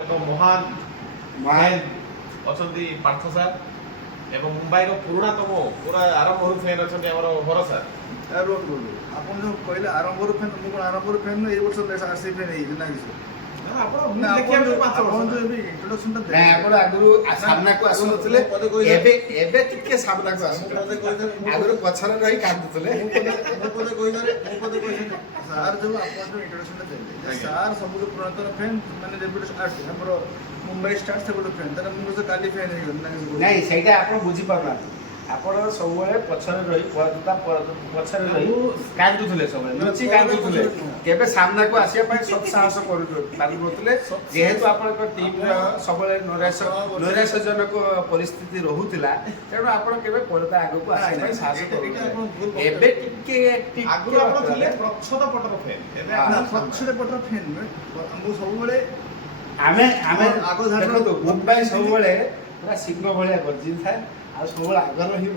महान महान अछंती पार्थ सार एवं मुंबईर पुरातम पूरा आरंभ फैन अच्छा हर सार आपन जो कहले आरंभर फैन मु कोन आरंभर फैन ए वर्ष आरसी फैन ए ना किछ सामना को आसुनथिले एबे एबे टिके सामना को आसु आगुरु पछर रही कांदुथिले सार जो आपन जो इंट्रोडक्शन देले सार सब पुरातन फैन माने डेब्यूट आर्ट हमरो मुंबई स्टार्स से गोटे फैन तार मु तो काली फैन हे ना नहीं सेटा आपन बुझी पारना आपण सबले पछर रही पछर रही कांदुथिले सबले लुचि कांदुथिले केबे सामना को आसिया पय सब साहस करू पारुनथिले जेहेतु आपण टीम सबले नैराश्यजनक परिस्थिति रहुतिला तेणु आपण केबे परदा आगो को आसिया पय साहस करू एबे टिके आगु आपण थिले प्रच्छद पटर फैन एबे प्रच्छद पटर फैन मु सबले आमे आगो देखो तो मुंबई सबले पूरा सिंह भलिया गर्जिन थाए आ सबले आगर रही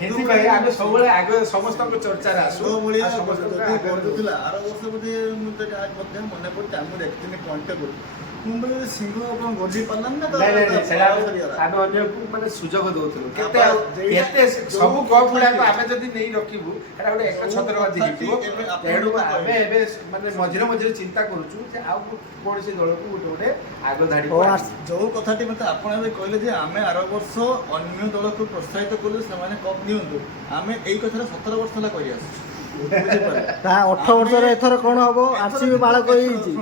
हेति भाई आमे सबले आगे समस्त को चर्चा रे आसु भलिया समस्त करथुला आर वर्ष बदे मु त आज मध्य मने पड़ता मु देखतिनि पॉइंट को मुंबई में सिंह अपन गर्जी पालन ना तो नहीं सेला आमे अन्य को माने सुजोग दोथुलु केते सब कप गुडा को आमे जदी नहीं रखिबु एटा गोटे एक छत्रवादी हिबो तेडु आमे एबे माने मझिरे मझिरे चिंता करूछु जे आ कोन से दल को गोटे आगो धाडी जो कथाटी मते आपण एबे कहले जे आमे आर वर्ष अन्य दल को प्रोत्साहित करू से माने कप नियंतु आमे एई कथारा 17 वर्ष ला करि आसु ता 18 वर्ष रे एथर कोन हबो आरसीबी बाळक होई छि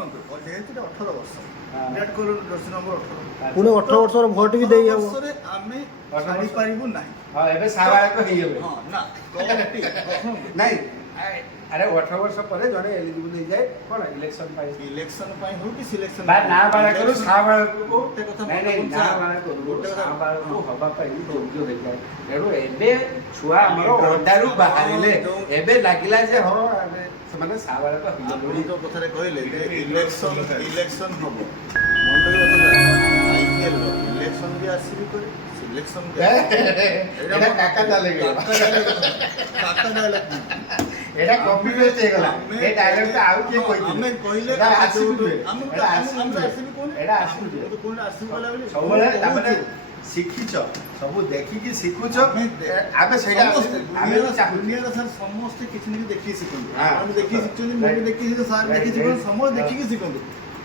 जेहेतु 18 वर्ष विराट कोहली जर्सी नंबर 18 पुणे 18 वर्ष रो भोट भी देई हबो वर्ष रे आमे छाडी पारिबु नाही हां एबे साबाळक होई हबे हां ना कमिटी नहीं अरे 18 वर्ष परे जने एलिजिबल हो जाए कोन इलेक्शन पाई हो कि सिलेक्शन बा ना बाळा करू साबाळक को गोटे कथा नहीं नहीं ना बाळा करू साबाळक को हबा पाई योग्य हो जाए एडो एबे छुआ हमरो ओडारू बाहरिले एबे लागिला जे हो माने साबाळक होई जो कथा रे कहले इलेक्शन हबो मंडल कथा आईपीएल इलेक्शन भी आरसीबी करे सिलेक्शन एटा काका डालेगे काका डाले एटा कॉपी पेस्ट हे गला ए डायलॉग तो आउ के कोइ हमें कहले एटा आरसीबी हम आरसीबी कोन एटा आरसीबी तो कोन आरसीबी वाला बोली सबले तामने शिखिछ सब देखि कि सिखुछ आबे सेटा आमे दुनिया रे सर समस्त किछ नि देखि सिखन हम देखि सिखछन मैं देखि सर देखि सिखन समस्त देखि कि सिखन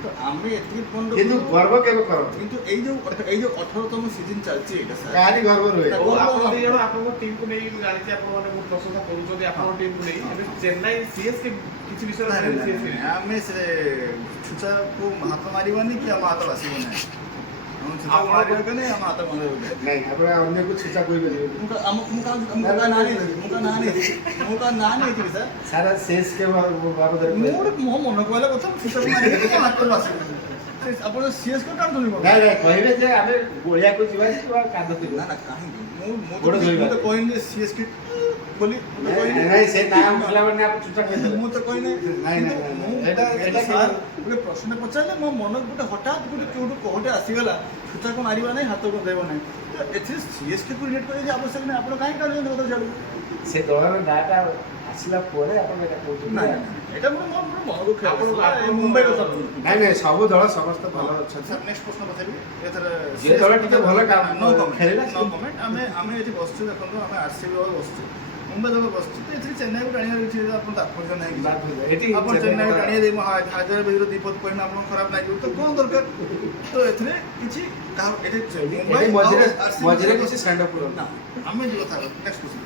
तो आमे एतकी फोन किंतु गर्व केबे करो किंतु ए जो 18तम सीजन चलछि एटा सर कानी गर्व रहे आपण दे जण आपण टीम को नहीं जानि छी आपण माने बहुत प्रशंसा करू जदी आपण टीम को नहीं एबे चेन्नई सीएसके किछ विषय रे सीएसके आमे से छुचा को हाथ मारिबानी कि हम हाथ बासिबो नै हम छुचा मारिबो कने हम हाथ मारिबो नहीं हमरा अन्य को छुचा कोई बजे मुका नानी थी सर सारा शेष के बाबद मो मन कहला कथा छुचा मारिबो कि हाथ बासिबो आपण सीएस को कान धुलिबो नहीं नहीं कहबे जे आमे गोलिया को जीवा छी कांद दिबो ना ना काहे मो तो कहले सीएस के बोली नहीं से नाम बोला माने आप छुचा कहले मु तो कहले नहीं एटा सर गोटे प्रश्न पचारले मो मन गोटे हठात गोटे केउटु कोहटे आसीगला छुचा को मारिबा नै हाथ को देबो नै तो एथि सीएसके को रिलेट करे जे आवश्यक नै आपण काहे काढले कथा छाडू से दलर डाटा आसिला परे आपण एटा कहू ना एटा मो मन को खेल मुंबई को सब नहीं नहीं सब दल समस्त भलो अछि सर नेक्स्ट प्रश्न पचारिबे एथर जे दल टिके भलो काम नो कमेंट खेलला नो कमेंट आमे एथि बसछु देखो आमे आरसीबी वाला बसछु मुंबई दल बसछु तो एथि चेन्नई को टाणिया अछि आपण तात्पर्य नै बात हो एटी आपण चेन्नई को टाणिया दे हजार बेरो दीपक परिणाम आपण खराब नै तो कोन दरकार तो एथरे किछि का एथि मुंबई मझिरे किछि स्टैंड अप ना आमे जो कथा नेक्स्ट क्वेश्चन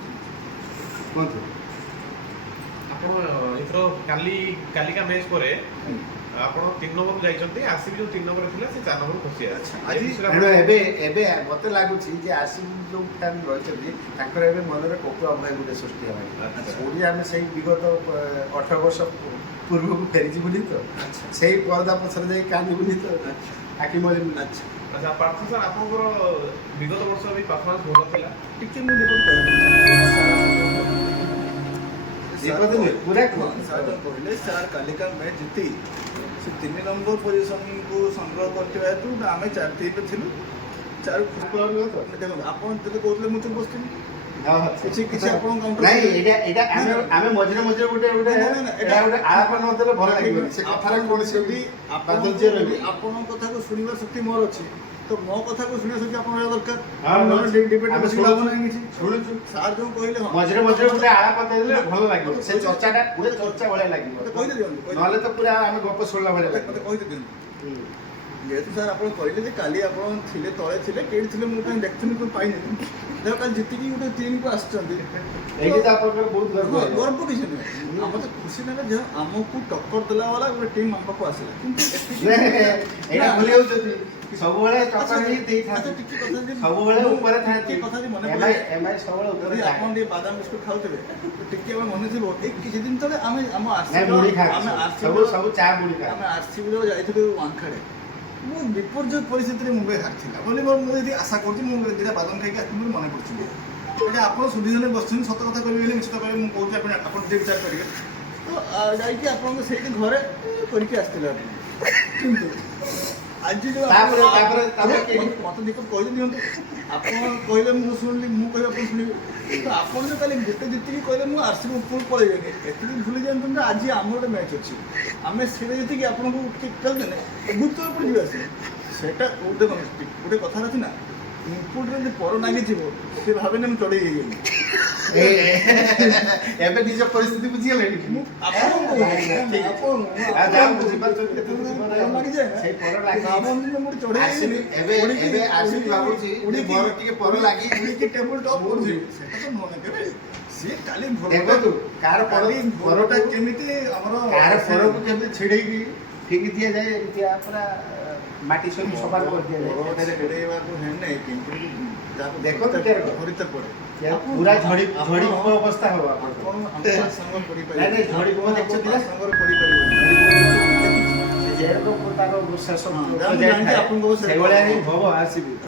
कोन आपण इथरो कालिका मैच परे आपण 3 नंबर जाइछन्ती आरसीबी जो 3 नंबर थिला से 4 नंबर खसी अच्छा आज एबे एबे मते लागु छी जे आरसीबी जो फैन रहछथि ताकर एबे मनरे कोकुआ भय गुटे सृष्टि हबा ओडिया में सही विगत 18 वर्ष पूर्व को फेरि जिबुली तो सही पर्दा पछर जाई कानी बुली तो आकी मोली अच्छा पार्थ सर आपनकर विगत वर्ष भी परफॉर्मेंस भलो थिला टिके मु देखो पूरा सर कहले सर कालिका मैच जीती से 3 नंबर पोजीशन को संग्रह करते हेतु आमे 4-3 थिलु 4 देखो आपण जते कहले मु चुप बसथिनी ହଁ, ହଁ। କିଛି କିଛି ଆପଣଙ୍କ କାଉଣ୍ଟର ନାଇଁ ଏଇଟା ଆମେ ମଝିରେ ମଝିରେ ଗୋଟେ ଏଇଟା ଗୋଟେ ଆଳାପ ନଦେଲେ ଭଲ ଲାଗିବନି ସେ କଥାରେ କୌଣସି ଯଦି ବାଦଲ୍ୟ ରହିବ। ଆପଣଙ୍କ କଥାକୁ ଶୁଣିବାର ଶକ୍ତି ମୋର ଅଛି ତ ମୋ କଥାକୁ ଶୁଣିବାର ଶକ୍ତି ଆପଣଙ୍କ ରହିବା ଦରକାର। ହଁ, ନହେଲେ ଡିବେଟ୍ ଆମେ ବସିକି ଲାଭ ଶୁଣୁଛୁ। ନାହିଁ କିଛି। ଶୁଣୁଛୁ ସାର୍ ଯୋଉ କହିଲେ ହଁ ମଝିରେ ମଝିରେ ଗୋଟେ ଆଳାପ ଦେଇଦେଲେ ଭଲ ଲାଗିବ ସେ ଚର୍ଚ୍ଚାଟା ଗୋଟେ ଚର୍ଚ୍ଚା ଭଳିଆ ଲାଗିବ ମତେ କହିତେ ଦିଅନ୍ତୁ ନହେଲେ ତ ପୁରା ଆମେ ଗପ ଶୁଣିଲା ଭଳିଆ ମତେ ଲାଗିବ କହିତେ ଦିଅନ୍ତୁ। ଯେହେତୁ ସାର୍ ଆପଣ କହିଲେ ଯେ କାଲି ଆପଣ ଥିଲେ ତଳେ ଥିଲେ କେଉଁଠି ଥିଲେ ମୁଁ କାହିଁ ଦେଖୁନି କେଉଁ ପାଇନି ଦେଖ କାଲି ଯେତିକି ଗୋଟେ ଟିମ୍କୁ ଆସିଛନ୍ତି ଏଇଠି ତ ଆପଣଙ୍କର ବହୁତ ଗର୍ବ ହଁ, ହେଇଯିବ। ଗର୍ବ କିଛି ନୁହେଁ ମତେ ଖୁସି ଲାଗେ ଯେ ଆମକୁ ଟକ୍କର ଦେଲା ବାଲା ଗୋଟେ ଟିମ୍ ଆମ ପାଖକୁ ଆସିଲା କିନ୍ତୁ ଏତିକି ଏଇଟା ଭୁଲି ଯାଉଛନ୍ତି ସବୁବେଳେ ଆଚ୍ଛା, ଟକ୍କର ହିଁ ଆଚ୍ଛା, ଦେଇଥାନ୍ତି ଟିକେ କଥା ଯଦି ସବୁବେଳେ ଉପରେ ଥାନ୍ତି ଟିକେ କଥା ଯଦି ମନେ ଏମଆଇ ପଡେ ଏମଆଇ ସବୁବେଳେ ଉପରେ ଯଦି ଥାଏ। ଆପଣ ଟିକେ ବାଦାମ ବିସ୍କୁଟ ଖାଉଥିବେ ତ ଟିକେ ଆମର ମନେ ଥିବ ଏଇ କିଛି ଦିନ ତଳେ ଆମେ ଆମ ନାଇଁ ମୁଢି ଆମେ ଖାଆନ୍ତି ସବୁ ସବୁ ଚା ମୁଢି ଖାଆନ୍ତି ଆମେ ଆରସିବିରେ ଯାଇଥିଲୁ ୱାଙ୍ଖାଡେ ମୁଁ ବିପର୍ଯ୍ୟୟ ପରିସ୍ଥିତିରେ ମୁମ୍ବାଇ ହାରିଥିଲା ବୋଲି ମୁଁ ଯଦି ଆଶା କରୁଛି ମୁଁ ଦୁଇଟା ବାଦାମ ଖାଇକି ଆସିଥିଲି ବୋଲି ମନେ ପଡୁଛି ଏଇଟା ଆପଣ ସୁବିଧାରେ ବସିଛନ୍ତି ସତ କଥା କହିବେ ବୋଲି ନିଶ୍ଚିତ କହିବେ ମୁଁ କହୁଛି ଆପଣ ନିଜେ ବିଚାର କରିବେ ତ ଯାଇକି ଆପଣଙ୍କ ସେଇଠି ଘରେ କରିକି ଆସିଥିଲେ ଆପଣ କିନ୍ତୁ ଆଜି ଯୋଉ ତାପରେ କେହି- ମତେ ଦୀପକ କହିଲେ ଦିଅନ୍ତୁ ଆପଣ କହିଲେ ମୁଁ ଶୁଣିଲି ମୁଁ କହିଲେ ଆପଣ ଶୁଣିବେ ତ ଆପଣ ଯୋଉ କାଲି ଗୋଟେ ଯେତିକି କହିଲେ ମୁଁ ଆରସିବି ଉପରକୁ ପଳେଇବେନି ଏତିକି ଭୁଲି ଯାଆନ୍ତୁ ଯେ ଆଜି ଆମର ଗୋଟେ ମ୍ୟାଚ୍ ଅଛି ଆମେ ସେଇଟା ଯେତିକି ଆପଣଙ୍କୁ ଖେଳିଦେଲେ ଗୁରୁତ୍ୱ ଉପରେ ଯିବେ ଆସିବେ ସେଇଟା ଗୋଟେ କଥା ଅଛି ନା ଇନପୁଟରେ ଯଦି ପର ଲାଗିଯିବ ସେ ଭାବେନି ମୁଁ ଚଢ଼େଇ ହେଇଗଲି ଏବେ ନିଜ ପରିସ୍ଥିତି ବୁଝିଗଲେଣି ମୁଁ ଆପଣଙ୍କୁ ବୁଝିପାରୁଛନ୍ତି ସେଇ ପର ଲାଗି ଆସିବି ଏବେ ଏବେ ଆସିବି ଭାବୁଛି ଯେ ମୋର ଟିକେ ପର ଲାଗି ଟେବୁଲ ଟପ୍ କରୁଛି ସେଟା ତ ନୁହଁ କେବେ ସିଏ କାଲି ଦେଖନ୍ତୁ କାହାର ପରଟା କେମିତି ଆମର କାହାର ପରକୁ କେମିତି ଛିଡେଇକି ଫିଙ୍ଗି ଦିଆଯାଏ ଏମିତିଆ ପୁରା ମାଟି ସହିତ ସଫା କରିଦିଆଯାଏ ଛିଡ଼େଇବାକୁ ହେଲେ କିନ୍ତୁ ଦେଖନ୍ତୁ ଧରିତେ ପଡ଼େ ପୁରା ଝଡି ଅବସ୍ଥା ହବ ଆପଣ ଆପଣ ଆମ ସାଙ୍ଗରେ ନାଇଁ କରିପାରିବେ ନାଇଁ ଝଡି କୁମ ଦେଖିଛନ୍ତି ନା ସାଙ୍ଗରେ କରିପାରିବେ ଯେହେତୁ ତାର ଶେଷ ହଁ, ମୁଁ ଜାଣିଛି ଆପଣଙ୍କ ସେଇଭଳିଆ ହିଁ ହବ ଆସିବି